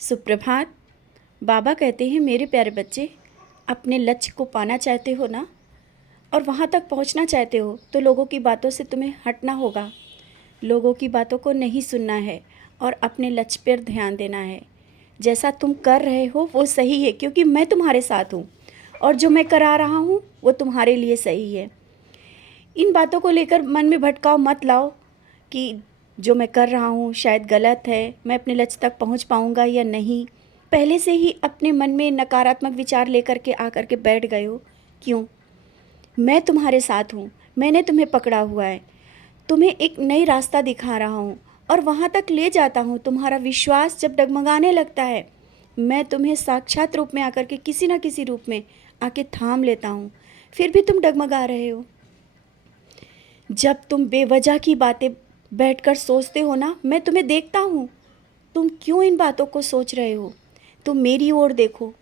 सुप्रभात। बाबा कहते हैं, मेरे प्यारे बच्चे, अपने लक्ष्य को पाना चाहते हो ना, और वहाँ तक पहुँचना चाहते हो तो लोगों की बातों से तुम्हें हटना होगा। लोगों की बातों को नहीं सुनना है और अपने लक्ष्य पर ध्यान देना है। जैसा तुम कर रहे हो वो सही है, क्योंकि मैं तुम्हारे साथ हूँ और जो मैं करा रहा हूँ वो तुम्हारे लिए सही है। इन बातों को लेकर मन में भटकाव मत लाओ कि जो मैं कर रहा हूँ शायद गलत है, मैं अपने लक्ष्य तक पहुँच पाऊँगा या नहीं। पहले से ही अपने मन में नकारात्मक विचार लेकर के आकर के बैठ गए हो। क्यों? मैं तुम्हारे साथ हूँ, मैंने तुम्हें पकड़ा हुआ है, तुम्हें एक नई रास्ता दिखा रहा हूँ और वहाँ तक ले जाता हूँ। तुम्हारा विश्वास जब डगमगाने लगता है, मैं तुम्हें साक्षात रूप में आकर के किसी न किसी रूप में आके थाम लेता हूँ, फिर भी तुम डगमगा रहे हो। जब तुम बेवजह की बातें बैठकर सोचते हो ना, मैं तुम्हें देखता हूँ, तुम क्यों इन बातों को सोच रहे हो? तुम मेरी ओर देखो।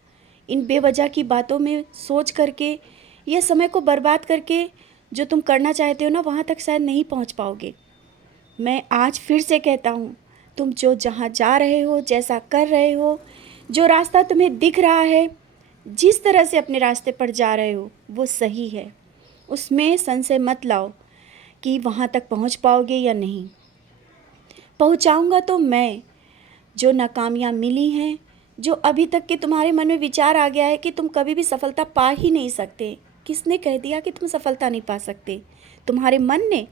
इन बेवजह की बातों में सोच करके यह समय को बर्बाद करके जो तुम करना चाहते हो ना, वहाँ तक शायद नहीं पहुँच पाओगे। मैं आज फिर से कहता हूँ, तुम जो जहाँ जा रहे हो, जैसा कर रहे हो, जो रास्ता तुम्हें दिख रहा है, जिस तरह से अपने रास्ते पर जा रहे हो वो सही है। उसमें संशय मत लाओ कि वहाँ तक पहुँच पाओगे या नहीं। पहुँचाऊँगा तो मैं। जो नाकामियाँ मिली हैं, जो अभी तक के तुम्हारे मन में विचार आ गया है कि तुम कभी भी सफलता पा ही नहीं सकते। किसने कह दिया कि तुम सफलता नहीं पा सकते? तुम्हारे मन ने।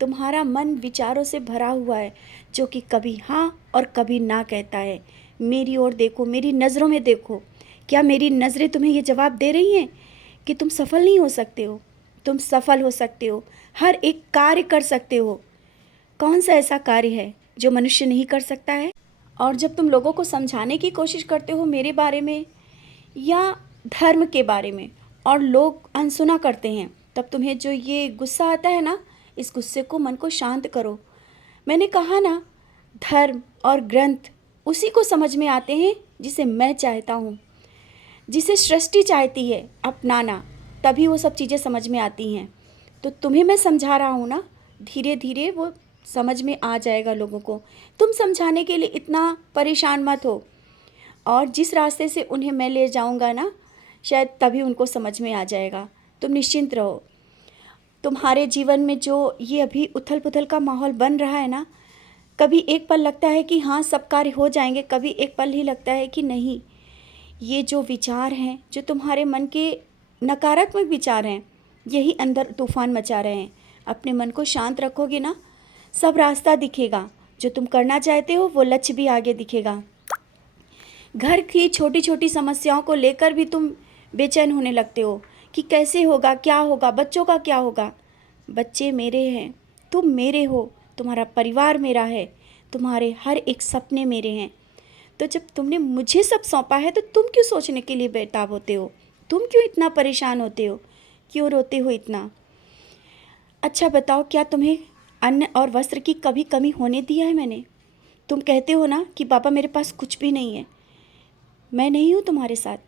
तुम्हारा मन विचारों से भरा हुआ है, जो कि कभी हाँ और कभी ना कहता है। मेरी ओर देखो, मेरी नज़रों में देखो। क्या मेरी नज़रें तुम्हें ये जवाब दे रही हैं कि तुम सफल नहीं हो सकते हो? तुम सफल हो सकते हो, हर एक कार्य कर सकते हो। कौन सा ऐसा कार्य है जो मनुष्य नहीं कर सकता है? और जब तुम लोगों को समझाने की कोशिश करते हो मेरे बारे में या धर्म के बारे में, और लोग अनसुना करते हैं, तब तुम्हें जो ये गुस्सा आता है ना, इस गुस्से को, मन को शांत करो। मैंने कहा ना, धर्म और ग्रंथ उसी को समझ में आते हैं जिसे मैं चाहता हूँ, जिसे सृष्टि चाहती है अपनाना, तभी वो सब चीज़ें समझ में आती हैं। तो तुम्हें मैं समझा रहा हूँ ना, धीरे धीरे वो समझ में आ जाएगा लोगों को। तुम समझाने के लिए इतना परेशान मत हो, और जिस रास्ते से उन्हें मैं ले जाऊँगा ना, शायद तभी उनको समझ में आ जाएगा। तुम निश्चिंत रहो। तुम्हारे जीवन में जो ये अभी उथल पुथल का माहौल बन रहा है ना, कभी एक पल लगता है कि हाँ सब कार्य हो जाएंगे, कभी एक पल ही लगता है कि नहीं। ये जो विचार हैं, जो तुम्हारे मन के नकारात्मक विचार हैं, यही अंदर तूफान मचा रहे हैं। अपने मन को शांत रखोगे ना, सब रास्ता दिखेगा। जो तुम करना चाहते हो वो लक्ष्य भी आगे दिखेगा। घर की छोटी छोटी समस्याओं को लेकर भी तुम बेचैन होने लगते हो कि कैसे होगा, क्या होगा, बच्चों का क्या होगा। बच्चे मेरे हैं, तुम मेरे हो, तुम्हारा परिवार मेरा है, तुम्हारे हर एक सपने मेरे हैं। तो जब तुमने मुझे सब सौंपा है तो तुम क्यों सोचने के लिए बेताब होते हो? तुम क्यों इतना परेशान होते हो? क्यों रोते हो इतना? अच्छा बताओ, क्या तुम्हें अन्न और वस्त्र की कभी कमी होने दिया है मैंने? तुम कहते हो ना कि पापा मेरे पास कुछ भी नहीं है। मैं नहीं हूँ तुम्हारे साथ।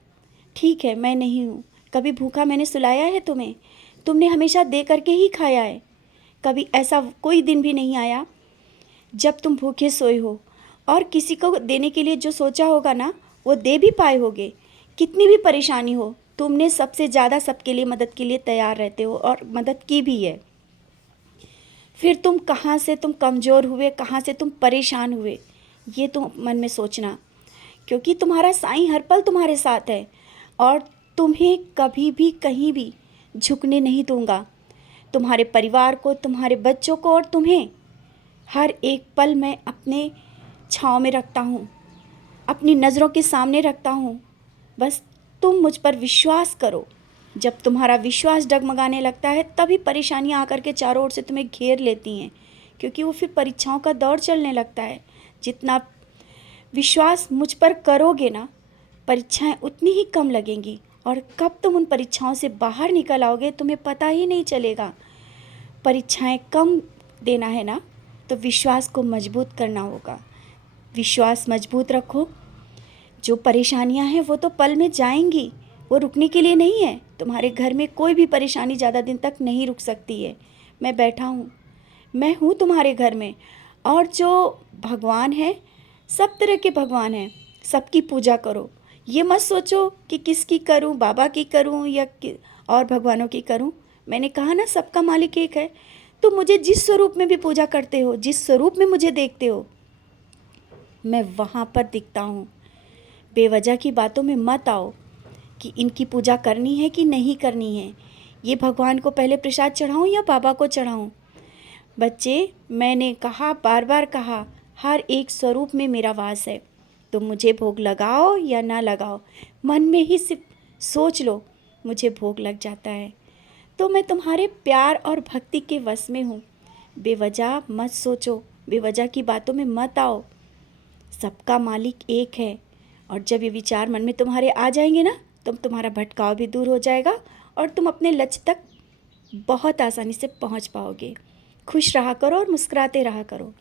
ठीक है, मैं नहीं हूँ। कभी भूखा मैंने सुलाया है तुम्हें? तुमने हमेशा दे करके ही खाया है। कभी ऐसा कोई दिन भी नहीं आया जब तुम भूखे सोए हो, और किसी को देने के लिए जो सोचा होगा ना, वो दे भी पाए होगे। कितनी भी परेशानी हो, तुमने सबसे ज़्यादा सबके लिए मदद के लिए तैयार रहते हो, और मदद की भी है। फिर तुम कहाँ से तुम कमज़ोर हुए, कहाँ से तुम परेशान हुए, ये तुम मन में सोचना। क्योंकि तुम्हारा साईं हर पल तुम्हारे साथ है, और तुम्हें कभी भी कहीं भी झुकने नहीं दूंगा। तुम्हारे परिवार को, तुम्हारे बच्चों को और तुम्हें हर एक पल मैं अपने छाँव में रखता हूँ, अपनी नज़रों के सामने रखता हूँ। बस तुम मुझ पर विश्वास करो। जब तुम्हारा विश्वास डगमगाने लगता है, तभी परेशानियाँ आकर के चारों ओर से तुम्हें घेर लेती हैं, क्योंकि वो फिर परीक्षाओं का दौर चलने लगता है। जितना विश्वास मुझ पर करोगे ना, परीक्षाएं उतनी ही कम लगेंगी, और कब तुम उन परीक्षाओं से बाहर निकल आओगे तुम्हें पता ही नहीं चलेगा। परीक्षाएं कम देना है ना, तो विश्वास को मजबूत करना होगा। विश्वास मजबूत रखो। जो परेशानियां हैं वो तो पल में जाएंगी, वो रुकने के लिए नहीं है। तुम्हारे घर में कोई भी परेशानी ज़्यादा दिन तक नहीं रुक सकती है। मैं बैठा हूँ, मैं हूँ तुम्हारे घर में। और जो भगवान है, सब तरह के भगवान हैं। सबकी पूजा करो। ये मत सोचो कि किसकी करूं, बाबा की करूं या और भगवानों की करूं। मैंने कहा ना सबका मालिक एक है। तो मुझे जिस स्वरूप में भी पूजा करते हो, जिस स्वरूप में मुझे देखते हो, मैं वहाँ पर दिखता हूँ। बेवजह की बातों में मत आओ कि इनकी पूजा करनी है कि नहीं करनी है, ये भगवान को पहले प्रसाद चढ़ाऊँ या बाबा को चढ़ाऊँ। बच्चे, मैंने कहा, बार बार कहा, हर एक स्वरूप में मेरा वास है। तो मुझे भोग लगाओ या ना लगाओ, मन में ही सिर्फ सोच लो, मुझे भोग लग जाता है। तो मैं तुम्हारे प्यार और भक्ति के वश में हूँ। बेवजह मत सोचो, बेवजह की बातों में मत आओ। सबका मालिक एक है। और जब ये विचार मन में तुम्हारे आ जाएंगे ना, तो तुम्हारा भटकाव भी दूर हो जाएगा और तुम अपने लक्ष्य तक बहुत आसानी से पहुंच पाओगे। खुश रहा करो और मुस्कुराते रहा करो।